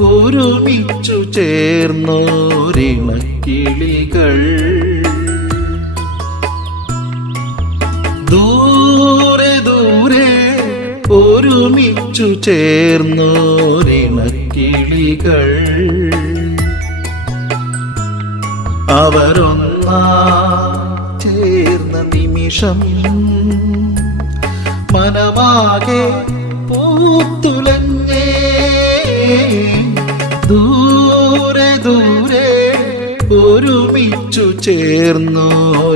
ഒരുമിച്ചു ചേർന്നോരിണക്കിളികൾ. ദൂരെ ദൂരെ ഒരുമിച്ചു ചേർന്നോരിണക്കിളികൾ. അവരൊന്നാ ചേർന്ന നിമിഷം മനമാകെ പൂത്തുലഞ്ഞേ ചേർന്നോരിണക്കിളികൾ.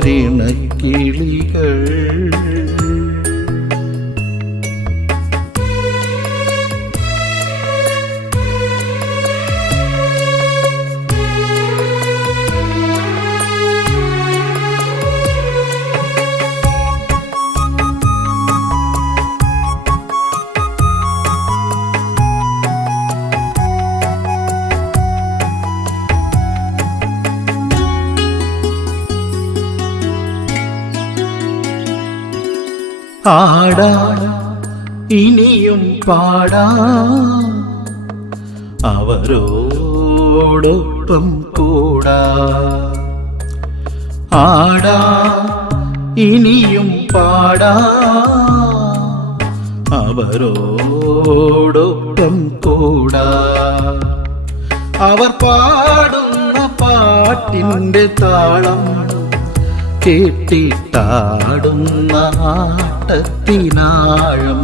ആടാ ഇനിയും പാടാ. അവരോടൊപ്പം കൂടാ. ആടാ ഇനിയും പാടാ. അവരോടൊപ്പം കൂടാ. അവർ പാടുന്ന പാട്ടിന്റെ താളം കേട്ടിട്ടാടുന്ന ആട്ടത്തിനാഴം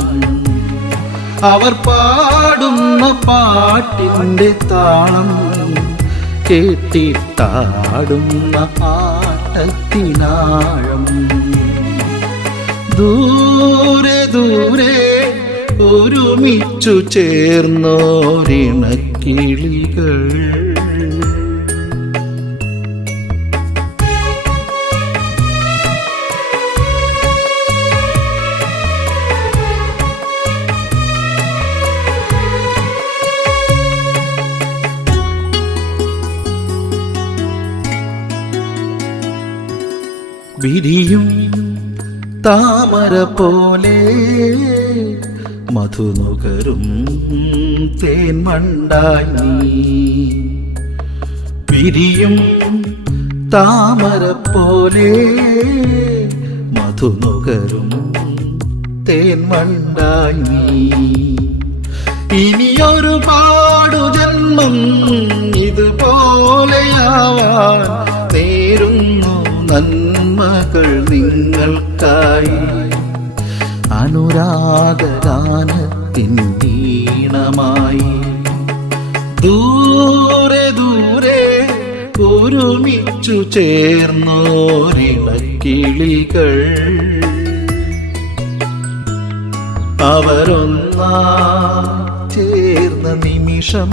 അവർ പാടുന്ന പാട്ടിന്റെ താളം കേട്ടിട്ടാടുന്ന ആട്ടത്തിനാഴം ദൂരെ ദൂരെ ഒരുമിച്ചു ചേർന്നോരിണക്കിളികൾ. വിരിയും താമര പോലെ മധുനുകരും തേൻമണ്ടായി നീ വിരിയും താമര പോലെ മധുനുകരും തേൻമണ്ടായി നീ ഇനിയൊരുപാടു ജന്മം ഇതുപോലെയാവാൻ നേരുന്നു നന്മകൾ നിങ്ങൾക്കായി. അനുരാഗഗാനത്തിൻ ഈണമായി. ദൂരെ ദൂരെ ഒരുമിച്ചു ചേർന്നോരിണക്കിളികൾ അവരൊന്നാ ചേർന്ന നിമിഷം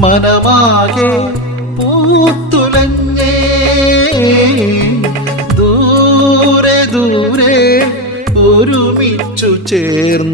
മനമാകെ ദൂരെ ദൂരെ ഒരുമിച്ചു ചേർന്നോരിണക്കിളികൾ.